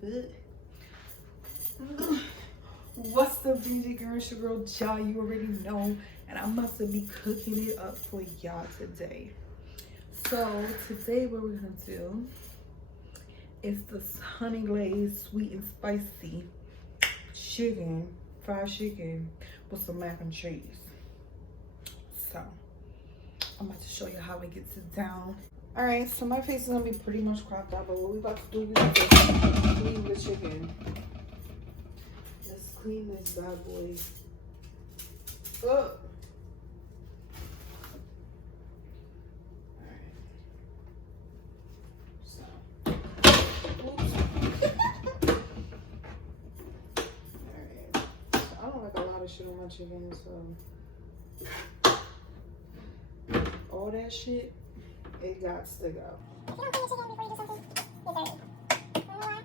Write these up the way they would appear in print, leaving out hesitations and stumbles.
the fuck? What's up, DJ girl? It's your girl Ja. You already know, and I'm about to be cooking it up for y'all today. So today, what we're gonna do is this honey glazed sweet and spicy chicken, fried chicken with some mac and cheese. So I'm about to show you how it gets it down. All right, so my face is gonna be pretty much cropped out, but what we about to do is just clean the chicken. Let's clean this bad boy up. Alright. So, oops. Alright. So I don't like a lot of shit on my chicken, so all that shit, it got to go. If you don't clean your chicken before you do something, you're dirty. You know why?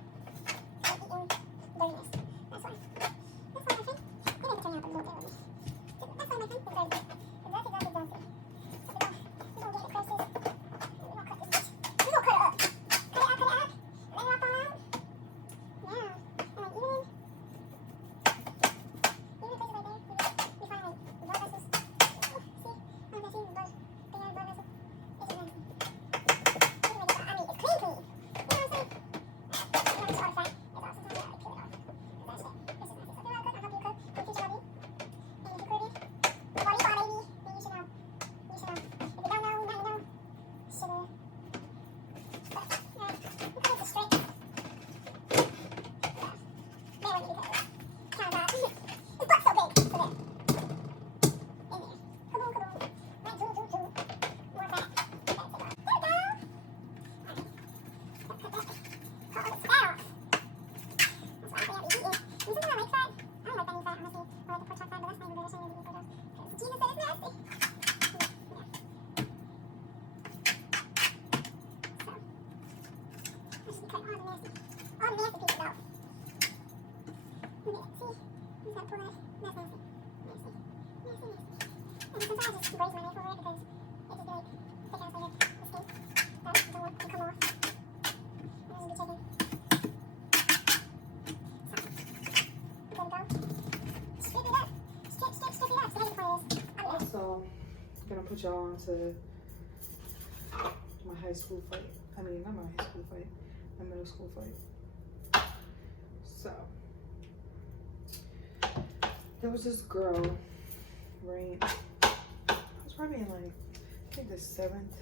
You're eating dirtiness. That's why. That's why, my friend. You need to turn me up a little bit on me. That's why, my friend. It's dirty. It's dirty, dirty, dirty. So we're gonna get it close to this. We're gonna cut this bitch. We're gonna cut it up. Cut it up. And then wrap all out. Yeah. And like even places like there, you find like blood vessels. Oh, see? I'm not seeing blood. They have blood vessels. It's just nasty. I mean, it's clean. You know what I'm saying? You know, this artifact is also sometimes I peel it off. That's it. This is nasty. So if you want to cook, I'll help you cook. You teach you and if you cook it, or you are baby, then you should know. You should know. If you don't know, now you know. Sugar. But, alright. You cook it straight. Yeah. There, what you cook it. Count that. This butt's so big. So there. In there. Kaboom, kaboom. Like, zoo, zoo, zoo. More fat. That's it all. There we go. Also, I'm gonna put y'all on to my high school fight. I mean, not my high school fight, my middle school fight. So, there was this girl, right? I was probably in like, I think the seventh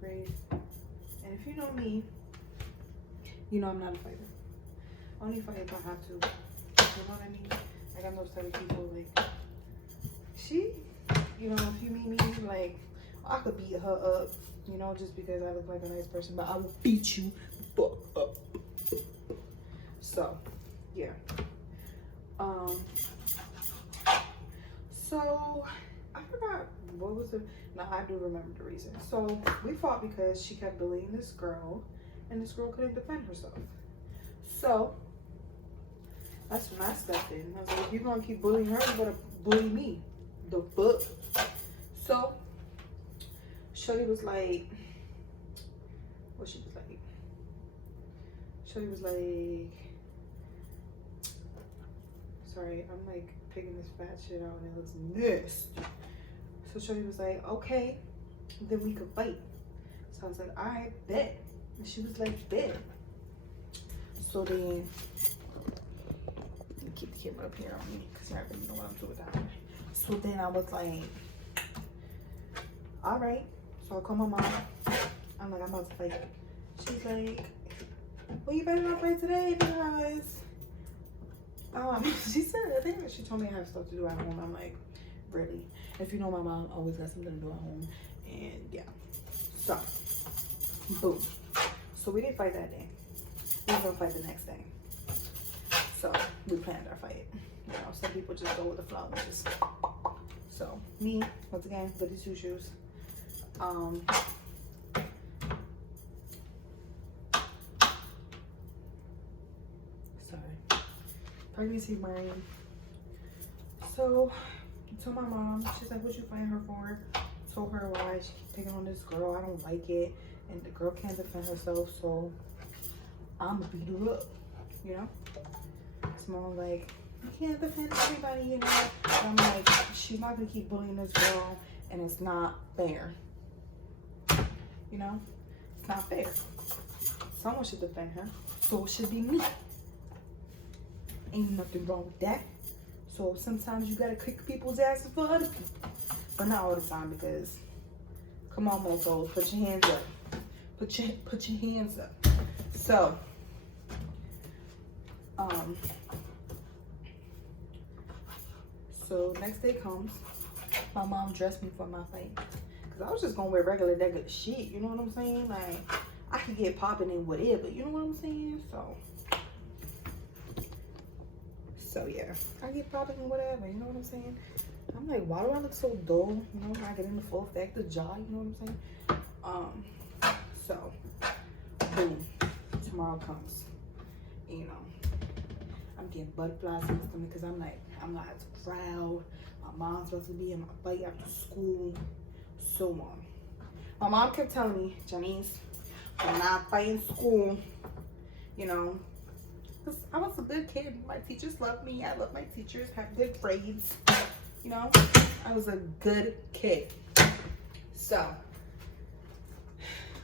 grade. And if you know me, you know I'm not a fighter. I only fight if I have to. You know what I mean? Like I'm those type of people like, you know, if you meet me, like, I could beat her up, you know, just because I look like a nice person, but I will beat you the fuck up. So, yeah. So, I forgot, what was it? No, I do remember the reason. So, we fought because she kept bullying this girl, and this girl couldn't defend herself. So, that's when I stepped in. I was like, if you're gonna keep bullying her, you better bully me. The fuck? So, Shorty was like, what she was like? Shorty was like, sorry, I'm like picking this fat shit out and it looks nasty. So Shorty was like, okay, then we could fight. So I was like, all right, bet. And she was like, bet. So then, let me keep the camera up here on me because I already know what I'm doing with that. So then I was like, all right. So I call my mom. I'm like, I'm about to fight. She's like, well, you better not fight today because, she said, I think she told me I have stuff to do at home. I'm like, really? If you know, my mom always got something to do at home. And yeah. So, boom. So we didn't fight that day. We were gonna fight the next day. So we planned our fight. You know, some people just go with the flow. Just, so me, once again, goody two shoes. Sorry. Pregnancy brain. So I told my mom, she's like, what you fighting her for? Told her why she keep picking on this girl. I don't like it. And the girl can't defend herself. So I'ma beat her up, you know? So Mom like, you can't defend everybody, you know? And I'm like, she's not gonna keep bullying this girl, and it's not fair. You know? It's not fair. Someone should defend her. So it should be me. Ain't nothing wrong with that. So sometimes you gotta kick people's asses for other people. But not all the time, because come on, mofos, put your hands up. Put your hands up. So so next day comes, my mom dressed me for my fight. Cause I was just gonna wear regular shit, you know what I'm saying? Like, I could get popping in whatever, you know what I'm saying? So yeah, I get popping in whatever, you know what I'm saying? I'm like, why do I look so dull? You know, I get in the full effect of jaw, you know what I'm saying? So, boom, tomorrow comes, you know, I'm getting butterflies in my stomach because I'm not proud. My mom's supposed to be in my fight after school, so on. My mom kept telling me, Janice, I'm not fighting school, you know, because I was a good kid. My teachers loved me. I love my teachers, had good grades, you know, I was a good kid. So,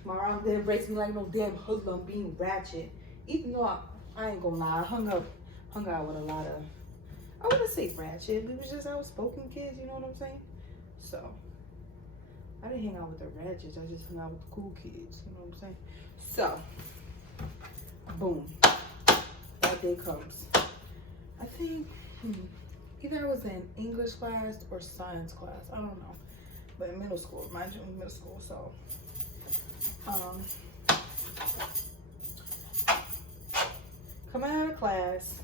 my mom didn't raise me like no damn hoodlum being ratchet. Even though I ain't gonna lie, I hung out with a lot of, I wouldn't say ratchet, but it was just outspoken kids, you know what I'm saying? So, I didn't hang out with the ratchets, I just hung out with the cool kids, you know what I'm saying? So, boom, that day comes. I think, either I was in English class or science class, I don't know. But in middle school, mind you, in middle school, so. Coming out of class,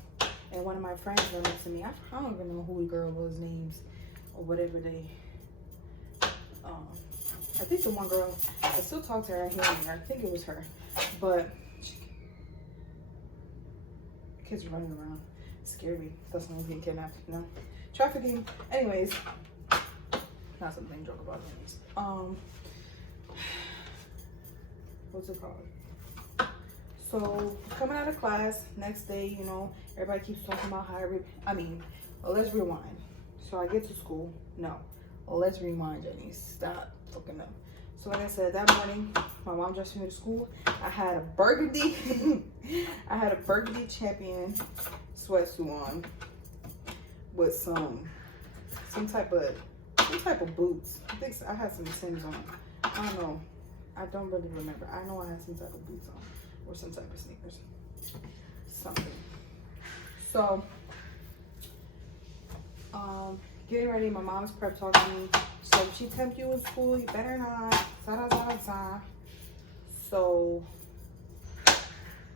and one of my friends went up to me. I don't even know who the girl was, names or whatever they. I think the one girl, I still talk to her here and there. I think it was her, but kids are running around. It's scary. That's when we get kidnapped, you know. Trafficking. Anyways, not something to joke about. Anyways, what's it called? So coming out of class, next day, you know, everybody keeps talking about how let's rewind. So I get to school. No. Well, let's rewind, Jenny. Stop fucking up. So like I said, that morning, my mom dressed me to school. I had a burgundy champion sweatsuit on with some type of boots. I think I had some Sims on. I don't know. I don't really remember. I know I had some type of boots on or some type of sneakers. Something. So, getting ready, my mom's prep talking to me. So if she tempt you in school, you better not. So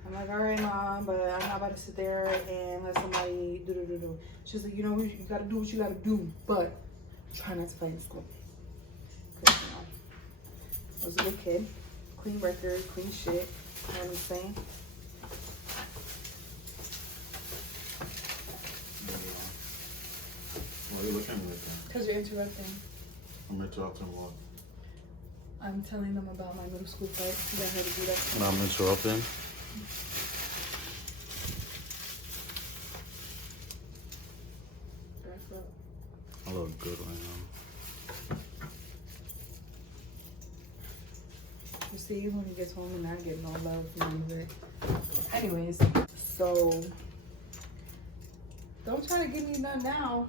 I'm like, all right, Mom, but I'm not about to sit there and let somebody do. She's like, you know, you gotta do what you gotta do, but try not to fight in school. Cause, you know, I was a good kid, clean record, clean shit. You know what I'm saying? Why are you looking at me like that? Because you're interrupting. I'm interrupting what? I'm telling them about my middle school fight. You got her to do that. And I'm interrupting? I look good right now. You see, when he gets home and I get no love from music. Anyways, so don't try to give me none now.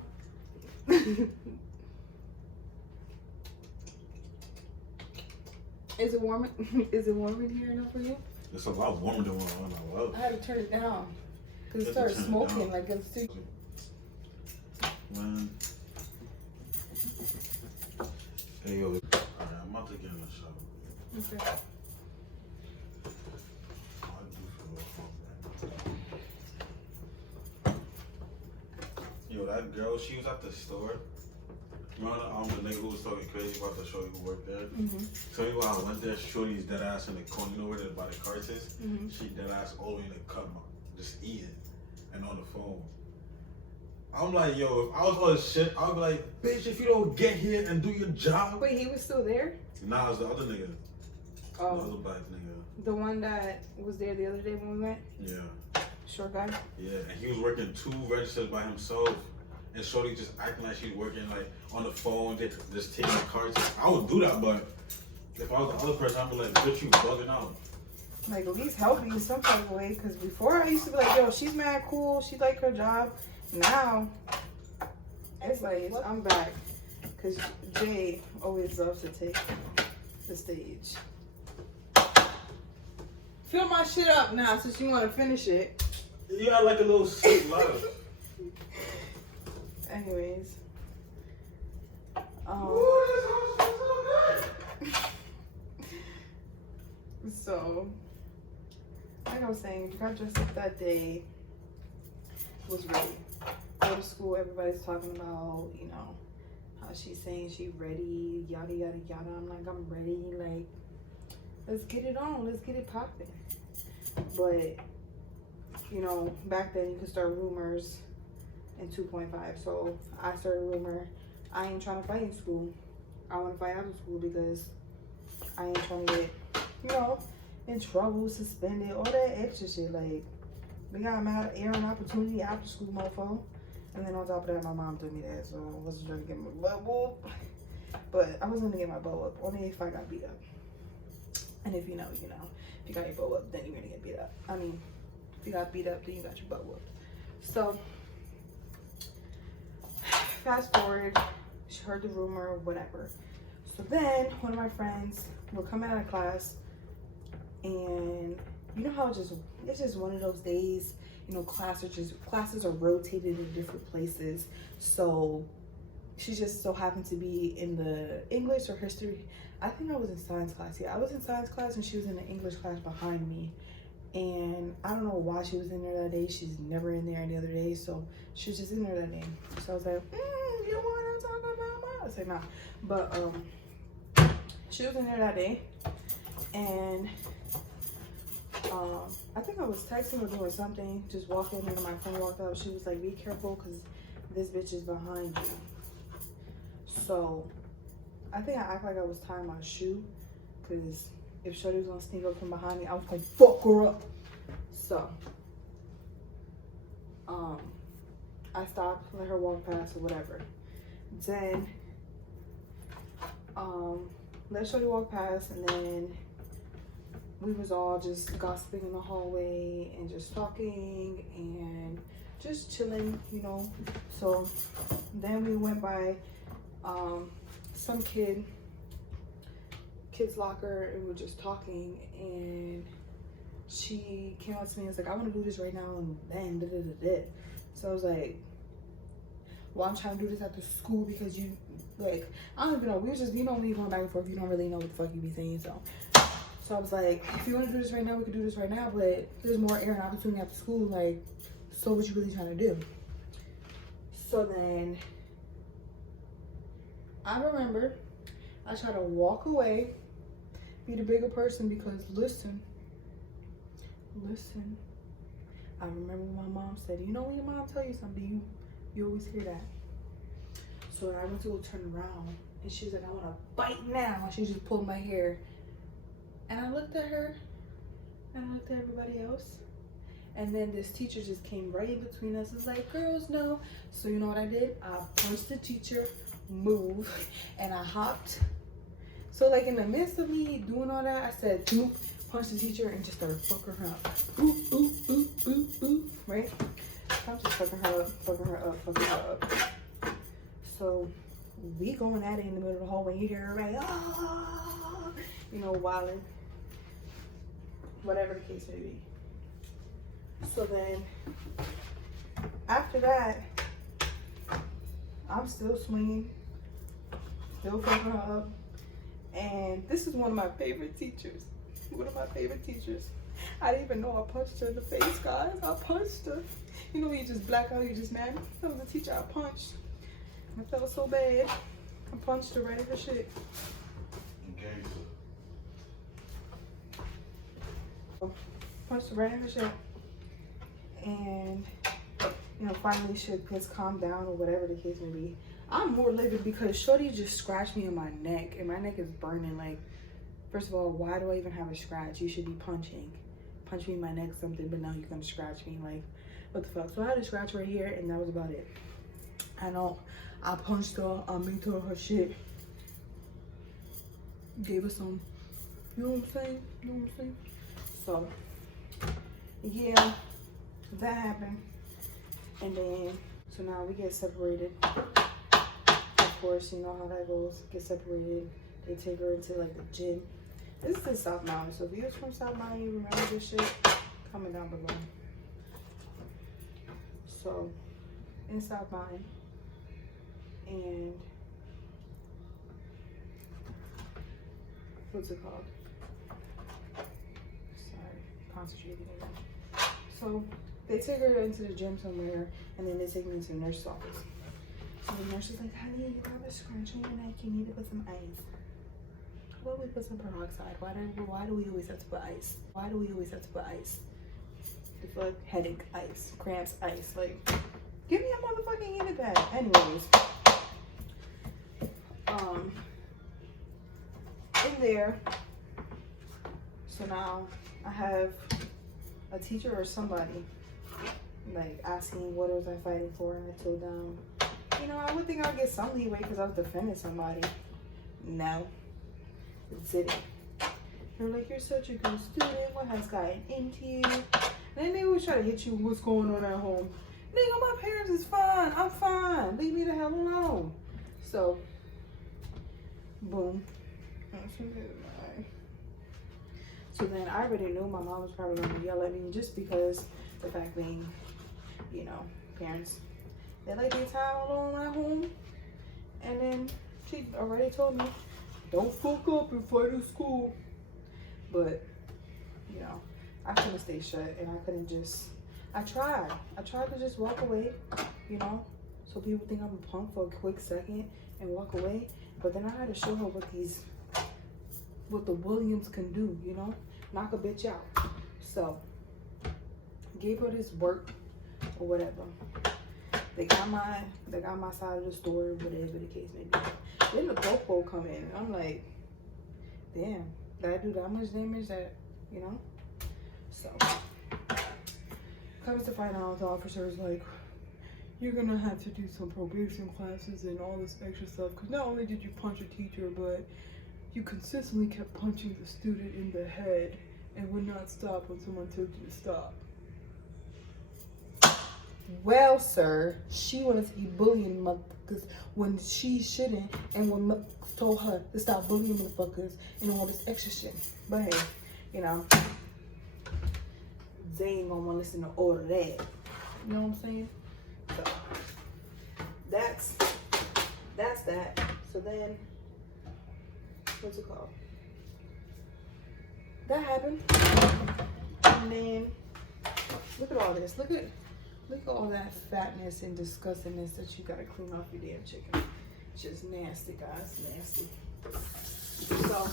Is it warm? Is it warm in here enough for you? It's a lot warmer than when I was. I had to turn it down because it started smoking like it was too. Man. Hey yo, alright, I'm about to get in the shower. Okay. I do feel a little bad. Yo, that girl, she was at the store. Remember the nigga who was talking crazy about the shorty who worked there? Mm-hmm. Tell me why I went there, shorty's dead ass in the corner. You know where by the carts is? Mm-hmm. She dead ass all the way in the cup, just eating and on the phone. I'm like, yo, if I was all this shit, I would be like, bitch, if you don't get here and do your job. Wait, he was still there? Nah, it was the other nigga. The other black nigga. The one that was there the other day when we went? Yeah. Short guy? Yeah, and he was working 2 registers by himself. And Shorty just acting like she's working like on the phone, just taking the cards. I would do that, but if I was the other person, I'd be like, bitch, you bugging out. Like, at least help me in some type of way. Because before I used to be like, yo, she's mad cool. She like her job. Now, it's like, I'm back. Because Jay always loves to take the stage. Fill my shit up now since you want to finish it. You got like a little sweet love. Anyways. Ooh, this house smells so good. So, like I was saying, got dressed up that day, was ready. Go to school, everybody's talking about, you know, how she's saying she ready, yada, yada, yada. I'm like, I'm ready, like, let's get it on, let's get it popping. But, you know, back then you could start rumors in 2.5. So, I started a rumor. I ain't trying to fight in school. I want to fight out of school because I ain't trying to get, you know, in trouble, suspended, all that extra shit. Like, we got mad airing opportunity after school, mofo. And then on top of that, my mom told me that, so I wasn't trying to get my butt whooped. But I was gonna get my butt whooped only if I got beat up. And if you know, you know. If you got your butt whooped, then you're gonna get beat up. I mean, if you got beat up, then you got your butt whooped. So, fast forward, she heard the rumor, whatever. So then, one of my friends were coming out of class, and you know how it's just one of those days, you know, classes are rotated in different places. So she just so happened to be in the English or history. I think I was in science class. Yeah, I was in science class and she was in the English class behind me. And I don't know why she was in there that day. She's never in there any other day. So she was just in there that day. So I was like, you want to talk about my? I said, nah. But she was in there that day. And I think I was texting or doing something, just walking, and my friend walked up. She was like, be careful because this bitch is behind you. So I think I act like I was tying my shoe because if Shorty was gonna sneak up from behind me, I was gonna fuck her up. So I stopped, let her walk past or whatever. Then let Shorty walk past, and then we was all just gossiping in the hallway and just talking and just chilling, you know. So then we went by some kid's locker and we were just talking, and she came up to me and was like, I want to do this right now and then da, da, da, da. So I was like, well, I'm trying to do this after school because you, like, I don't even know, we were just, you know, when you're going back and forth, you don't really know what the fuck you be saying. So I was like, if you want to do this right now, we could do this right now, but there's more air and opportunity after school. Like, so what you really trying to do? So then I remember I tried to walk away, be the bigger person, because listen, I remember what my mom said. You know when your mom tell you something, you always hear that. So I went to go turn around and she's like, I want to bite now. And she just pulled my hair. And I looked at her, and I looked at everybody else. And then this teacher just came right in between us. It's like, girls, no. So you know what I did? I punched the teacher, moved, and I hopped. So like in the midst of me doing all that, I said, boop, punched the teacher, and just started fucking her up. Boop, boop, boop, boop, boop, right? I'm just fucking her up, fucking her up, fucking her up. So we going at it in the middle of the hallway. You hear everybody, ah, you know, wilding. Whatever the case may be. So then, after that, I'm still swinging, still fucking her up. And this is one of my favorite teachers. One of my favorite teachers. I didn't even know I punched her in the face, guys. I punched her. You know, you just black out, you just mad. That was a teacher I punched. I felt so bad. I punched her right in the shit. Punched her right in the shit. And, you know, finally shit gets calmed down or whatever the case may be. I'm more livid because Shorty just scratched me in my neck, and my neck is burning. Like, First of all, why do I even have a scratch? You should be punching. Punch me in my neck or something, but now you're gonna scratch me. Like, what the fuck? So I had a scratch right here, and that was about it. I know I punched her, I made her shit. Gave her some, you know what I'm saying? You know what I'm saying? So, yeah, that happened. And then, so now we get separated. Of course, you know how that goes. Get separated. They take her into like the gym. This is in South Mountain, so if you're from South Mountain, you remember this shit, comment down below. So, in South Mountain, and what's it called? Sorry, concentrating again. So, they take her into the gym somewhere, and then they take me into the nurse's office. So the nurse is like, honey, you have a scratch on your neck, you need to put some ice. Why do we put some peroxide? Why do we always have to put ice? Why do we always have to put ice? It's like headache ice, cramps ice. Like, give me a motherfucking unit pad. Anyways, in there. So now I have a teacher or somebody like asking what was I fighting for, and I told them, you know, I would think I'd get some leeway because I was defending somebody. No. Didn't. They're like, you're such a good student. What has gotten into you? And then they always try to hit you with what's going on at home. Nigga, my parents is fine. I'm fine. Leave me the hell alone. So, boom. So then I already knew my mom was probably going to yell at me just because the fact being, you know, parents, they like their time alone at home. And then she already told me, don't fuck up and fight in school. But, you know, I couldn't stay shut, and I couldn't just, I tried to just walk away, you know, so people think I'm a punk for a quick second and walk away. But then I had to show her what the Williams can do, you know, knock a bitch out. So, gave her this work or whatever. They got my side of the story, whatever the case may be. Then the GoPro come in, and I'm like, damn, did I do that much damage that, you know? So, comes to find out, the officer is like, you're gonna have to do some probation classes and all this extra stuff, because not only did you punch a teacher, but you consistently kept punching the student in the head and would not stop when someone told you to stop. Well, sir, she wanted to be bullying motherfuckers when she shouldn't, and when told her to stop bullying motherfuckers and all this extra shit. But hey, you know, they ain't gonna wanna listen to all of that. You know what I'm saying? So that's that. So then, what's it called? That happened, and then look at all this. Look at all that fatness and disgustingness that you gotta clean off your damn chicken. It's just nasty, guys, nasty. So,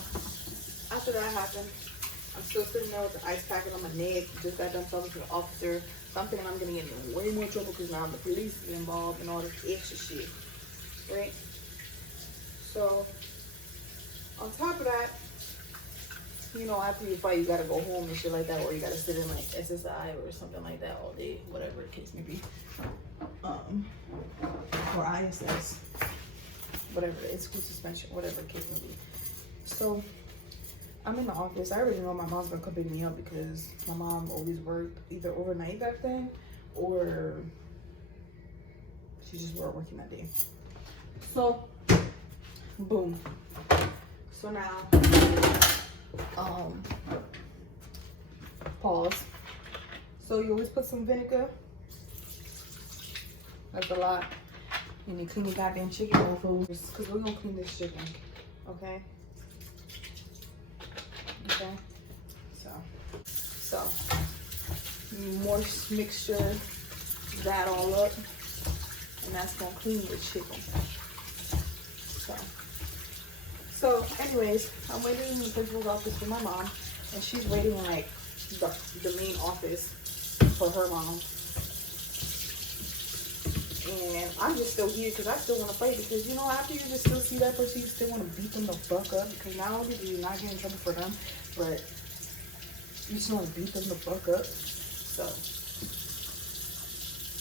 after that happened, I'm still sitting there with the ice packet on my neck. Just got done talking to the officer. So I'm thinking I'm gonna get in way more trouble because now the police is involved and all this extra shit, right? So, on top of that, you know, after you fight, you gotta go home and shit like that, or you gotta sit in like SSI or something like that all day, whatever the case may be. Or ISS, whatever it is, school suspension, whatever the case may be. So I'm in the office. I already know my mom's gonna come pick me up because my mom always worked either overnight back then, or she just weren't working that day. So, boom. So now, pause. So you always put some vinegar. That's a lot. And you clean your goddamn chicken bowl because we're gonna clean this chicken. Okay? Okay? So moist mixture that all up, and that's gonna clean the chicken. So anyways, I'm waiting in the principal's office for my mom, and she's waiting in like the main office for her mom. And I'm just still here because I still want to fight. Because, you know, after you just still see that person, you still want to beat them the fuck up. Because not only do you not get in trouble for them, but you just want to beat them the fuck up. So,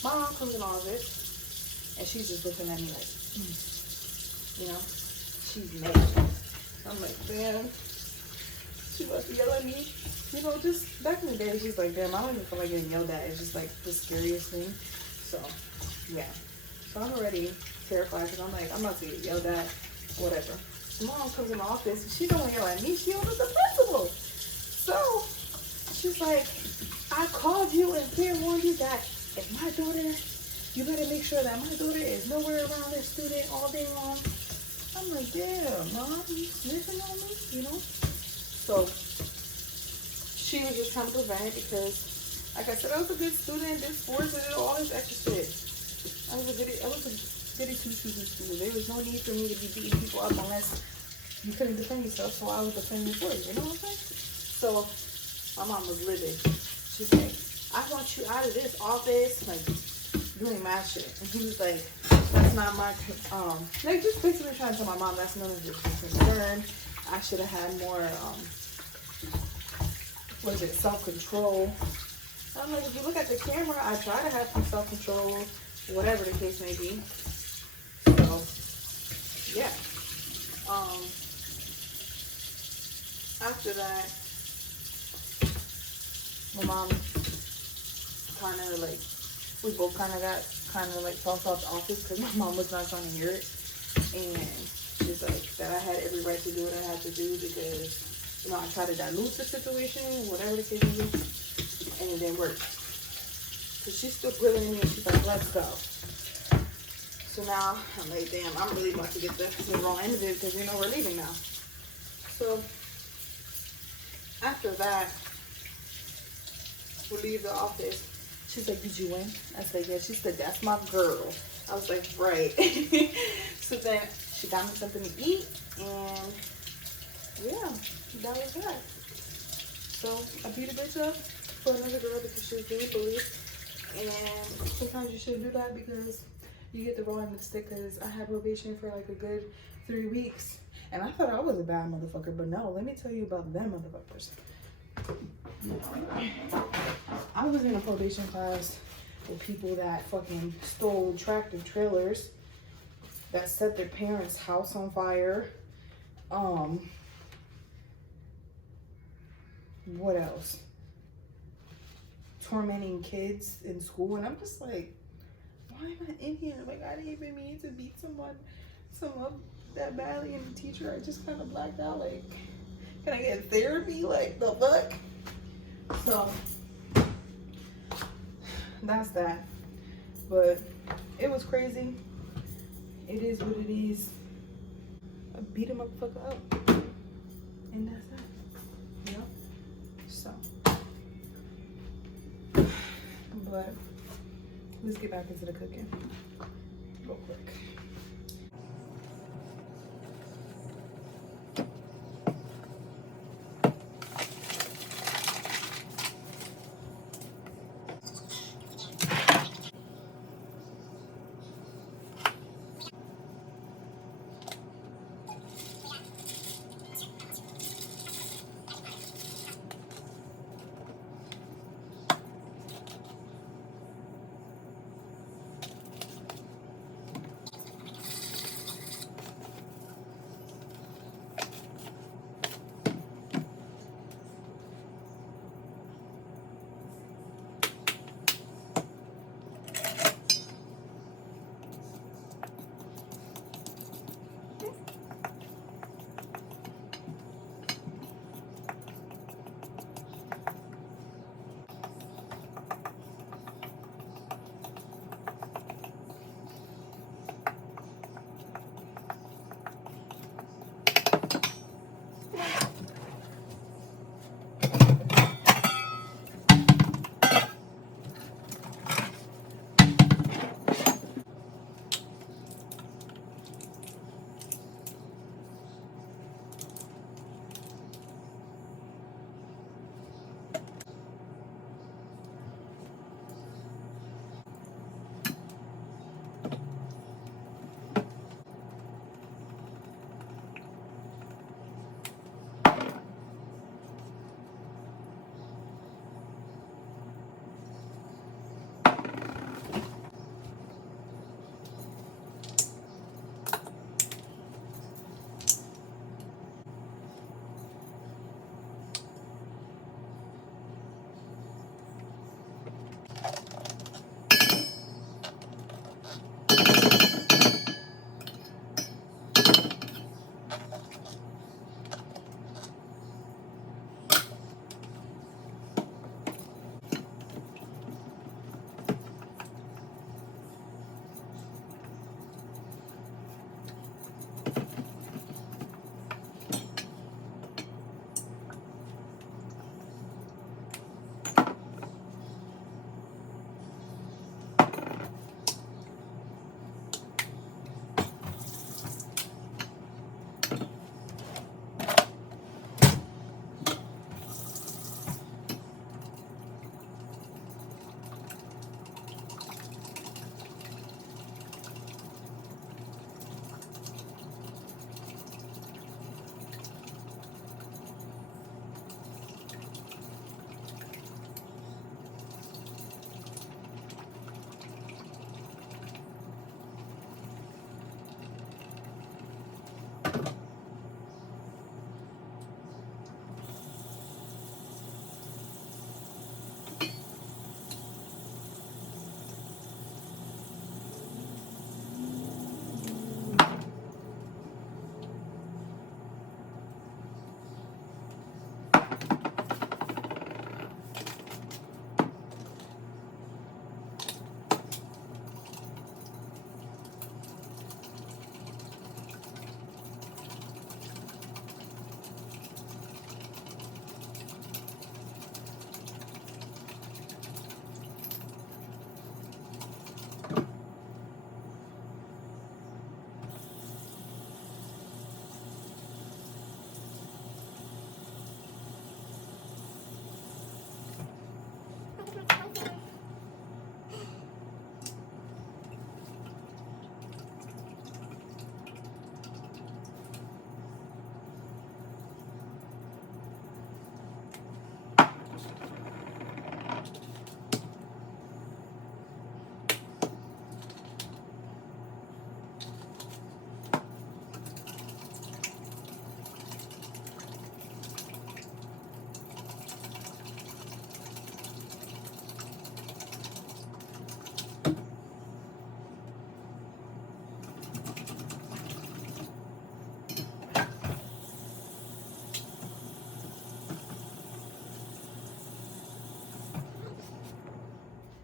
my mom comes in all this, and she's just looking at me like, you know, she's mad. I'm like, damn, she about to yell at me. You know, just back in the day, she's like, damn, I don't even feel like getting yelled at. It's just like the scariest thing. So, yeah. So I'm already terrified because I'm like, I'm about to get yelled at, whatever. Mom comes in the office and she don't yell at me, she yells at the principal. So she's like, I called you and fair warned you that if my daughter, you better make sure that my daughter is nowhere around this student all day long. I'm like, damn, Mom, you sniffing on me, you know? So she was just trying to prevent it because, like I said, I was a good student, did sports, and did all this extra shit. I was a goody two-shoes in school. There was no need for me to be beating people up unless you couldn't defend yourself, so I was defending for you. You know what I'm saying? So my mom was livid. She's like, I want you out of this office, like doing my shit. And he was like, that's not my like just basically trying to tell my mom that's none of your concern. I should have had more self-control. I'm like, if you look at the camera, I try to have some self-control, whatever the case may be. So, yeah. After that, my mom kind of like, we both kind of got tossed out the office because my mom was not trying to hear it. And she's like, that I had every right to do what I had to do because, you know, I tried to dilute the situation, whatever the case may be, and it didn't work. So she's still grilling me and she's like, let's go. So now I'm like, damn, I'm really about to get the wrong end of it because, you know, we're leaving now. So after that, we leave the office. She's like, did you win? I said, yeah. She said, that's my girl. I was like, right. So then she got me something to eat, and yeah, that was that. So I beat a bitch up for another girl because she was being bullied. And sometimes you shouldn't do that because you get the raw end of the stick, because I had probation for like a good 3 weeks. And I thought I was a bad motherfucker, but no, let me tell you about them motherfuckers. I was in a probation class with people that fucking stole tractor trailers, that set their parents' house on fire. What else? Tormenting kids in school. And I'm just like, why am I in here? Like, I didn't even mean to beat someone that badly, and the teacher, I just kind of blacked out. Like, can I get therapy? Like, the fuck? So that's that. But it was crazy. It is what it is. I beat a motherfucker up, and that's that. You know? So, but let's get back into the cooking real quick.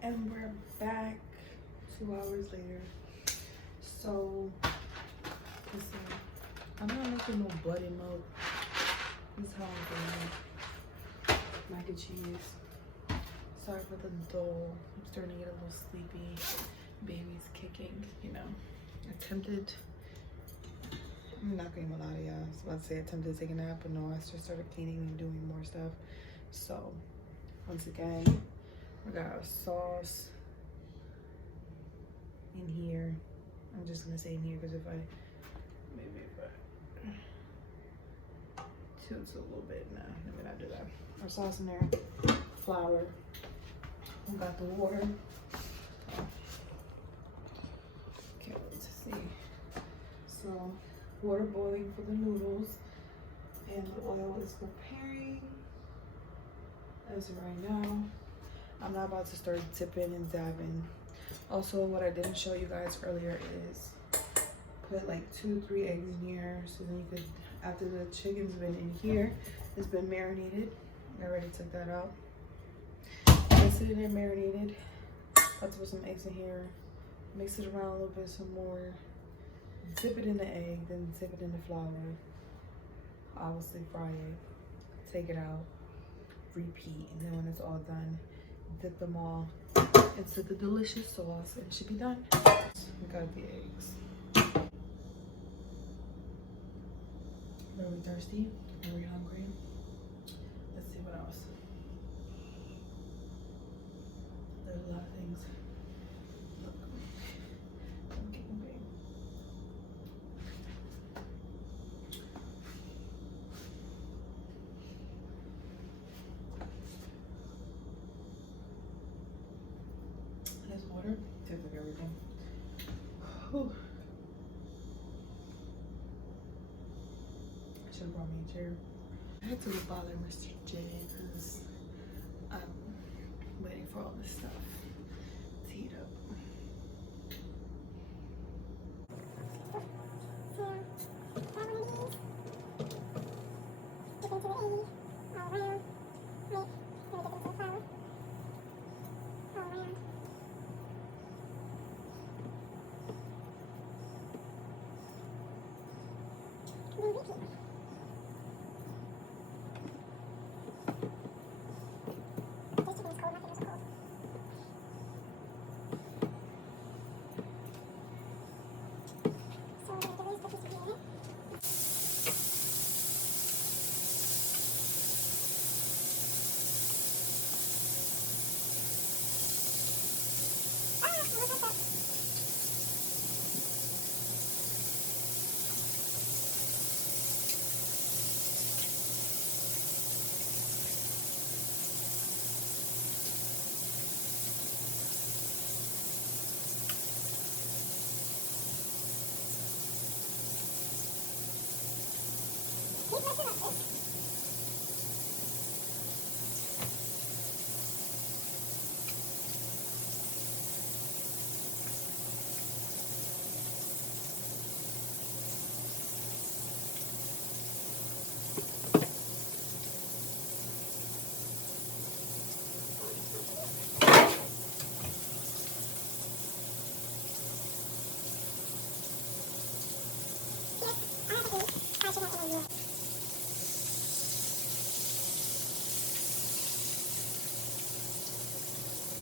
And we're back 2 hours later. So, listen, I'm not making no bloody milk. This is how I'm doing mac and cheese. Sorry for the dull. I'm starting to get a little sleepy. Baby's kicking, you know. Attempted. I'm not gonna lie to y'all. I was about to say attempted to take a nap, but no, I just started cleaning and doing more stuff. So, once again, we got our sauce in here. I'm just gonna say in here because if I tilts a little bit, nah, let me not do that. Our sauce in there, flour. We got the water. Can't wait to see. So, water boiling for the noodles, and the oil is preparing as of right now. I'm not about to start dipping and dabbing. Also, what I didn't show you guys earlier is put like 2-3 eggs in here, so then you could, after the chicken's been in here, it's been marinated. I already took that out. It's sitting there marinated. About to put some eggs in here, mix it around a little bit some more, dip it in the egg, then dip it in the flour. Obviously fry it, take it out, repeat, and then when it's all done, dip them all into the delicious sauce and it should be done. We got the eggs. Very thirsty, very hungry. Let's see what else. There's a lot of things. Look. I'm getting big. There's water. Tastes like everything. Whew. I should have brought me a chair. I had to go bother Mr. J because I'm waiting for all this stuff to heat up. So, grab one of these. Dip into the egg all around. Wait, then we dip into the flour all around. Then repeat. This chicken is cold, my finger's cold. So we're gonna give this cookie to be in it. What's that? Keep messing up this. Yes, I have a feeling. I should not interview it.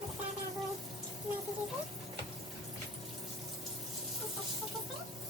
With the flour bowl, nice and juicy. That's tasty.